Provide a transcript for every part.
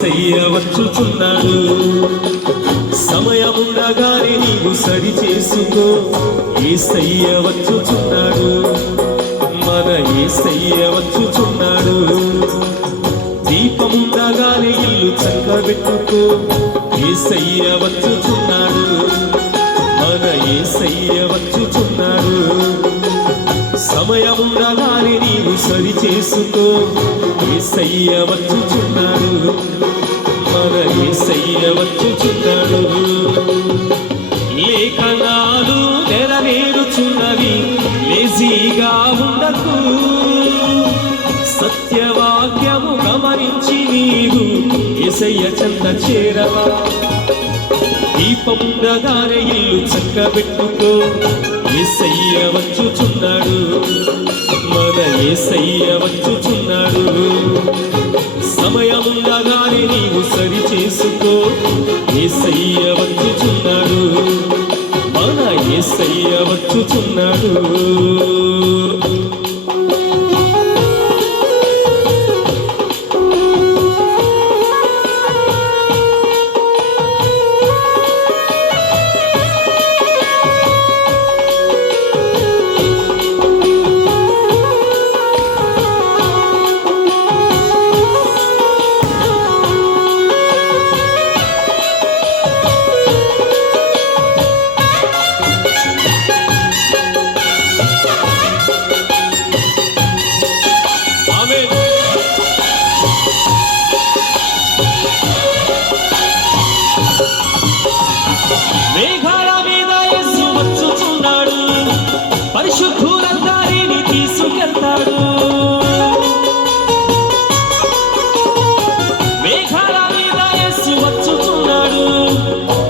వచ్చుచున్నాడు. సమయముండగానే నీవు సరి చేసుకో. యేసయ్య వచ్చుచున్నాడు, మన యేసయ్య వచ్చుచున్నాడు. దీపముండగానే ఇల్లు చక్కబెట్టుకో. యేసయ్య వచ్చుచున్నాడు, మన యేసయ్య వచ్చుచున్నాడు. సమయముండగానే నీవు సరి చేసుకో. యేసయ్య వచ్చుచున్నాడు, మన యేసయ్య వచ్చుచున్నాడు. లేఖనాలు నెరవేరుచున్నవి, లేజీగా ఉండకు. సత్యవాక్యము గమనించి నీవు యేసయ్య చెంత చేరవా. దీపముండగానే ఇల్లు చక్కబెట్టుకో. యేసయ్య వచ్చుచున్నాడు, మన యేసయ్య వచ్చుచున్నాడు. సమయముండగానే నీవు సరి చేసుకో. యేసయ్య వచ్చుచున్నాడు, మన యేసయ్య వచ్చుచున్నాడు. మేఘాల మీద యేసు వచ్చుచున్నాడు, పరిశుద్ధులందరినీ తీసుకెళ్తాడు. మేఘాల మీద యేసు వచ్చుచున్నాడు,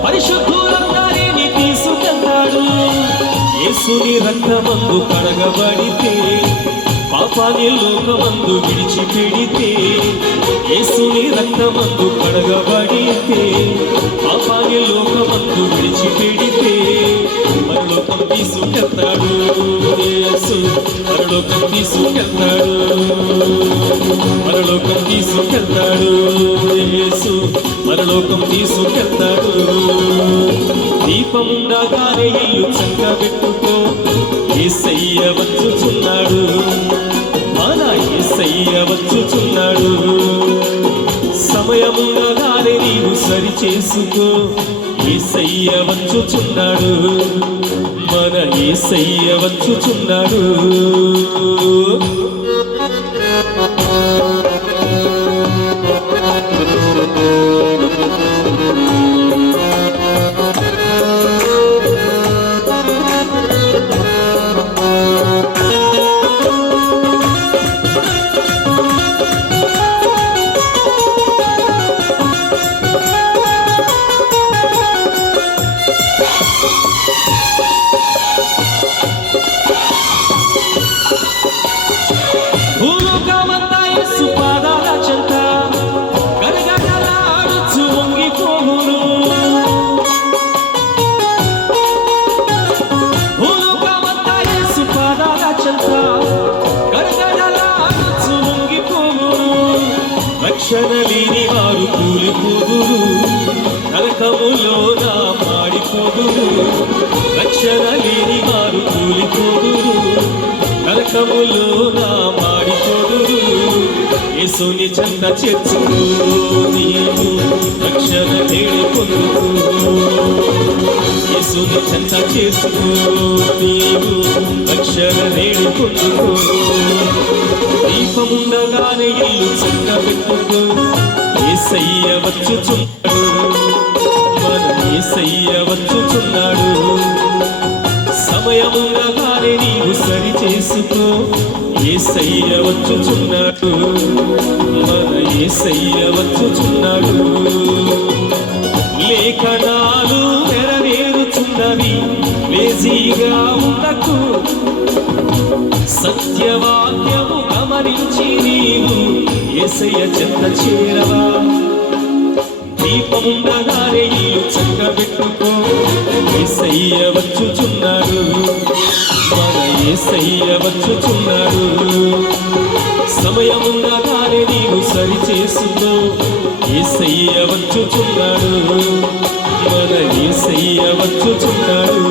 పరిశుద్ధులందరినీ తీసుకెళ్తాడు. యేసుని రక్తమందు కడగబడితే, పాపాన్ని లోకమందు విడిచిపెడితే. యేసుని రక్తమందు కడగబడితే, పాపాన్ని లోకమందు విడిచిపెడితే పరలోకం తీసుకెళ్తాడు. యేసు పరలోకం తీసుకెళ్తాడు, పరలోకం తీసుకెళ్తాడు. యేసు పరలోకం తీసుకెళ్తాడు. దీపముండగానే ఇల్లు చక్కబెట్టుకో. యేసయ్య వచ్చుచున్నాడు, మన యేసయ్య వచ్చుచున్నాడు. సమయముండగానే నీవు సరి చేసుకో. యేసయ్య వచ్చుచున్నాడు, మన యేసయ్య వచ్చుచున్నాడు. భూలోకమంతా యేసు పాదాల చెంత గడగడలాడుచు వంగిపోవును. భూలోకమంతా యేసు పాదాల చెంత గడగడలాడుచు వంగిపోవును. రక్షణ లేని వారు కూలిపోదురు, నరకములోన మాడిపోదురు. రక్షణ లేని వారు కూలిపోదురు, నరకములోన మాడిపోదురు. యేసుని చెంత చేర్చుకో, నీవు రక్షణ నేడు పొందుకో. యేసుని చెంత చేర్చుకో, నీవు రక్షణ నేడు పొందుకో. దీపముండగానే ఇల్లు చక్కబెట్టుకో. యేసయ్య వచ్చుచున్నాడు, మన యేసయ్య వచ్చుచున్నాడు. సమయముండగానే నీవు సరి చేసుకో. యేసయ్య వచ్చుచున్నాడు, మన యేసయ్య వచ్చుచున్నాడు. లేఖనాలు నెరవేరుచున్నవి, లేజీగా ఉండకు. సత్యవాక్యము గమనించి నీవు యేసయ్య చెంత చేరవా. దీపముండగానే ఇల్లు చక్కబెట్టుకో. యేసయ్య వచ్చుచున్నాడు, మన యేసయ్య వచ్చుచున్నాడు. సమయముండగానే నీవు సరి చేసుకో. యేసయ్య వచ్చుచున్నాడు మన యేసయ్య వచ్చుచున్నాడు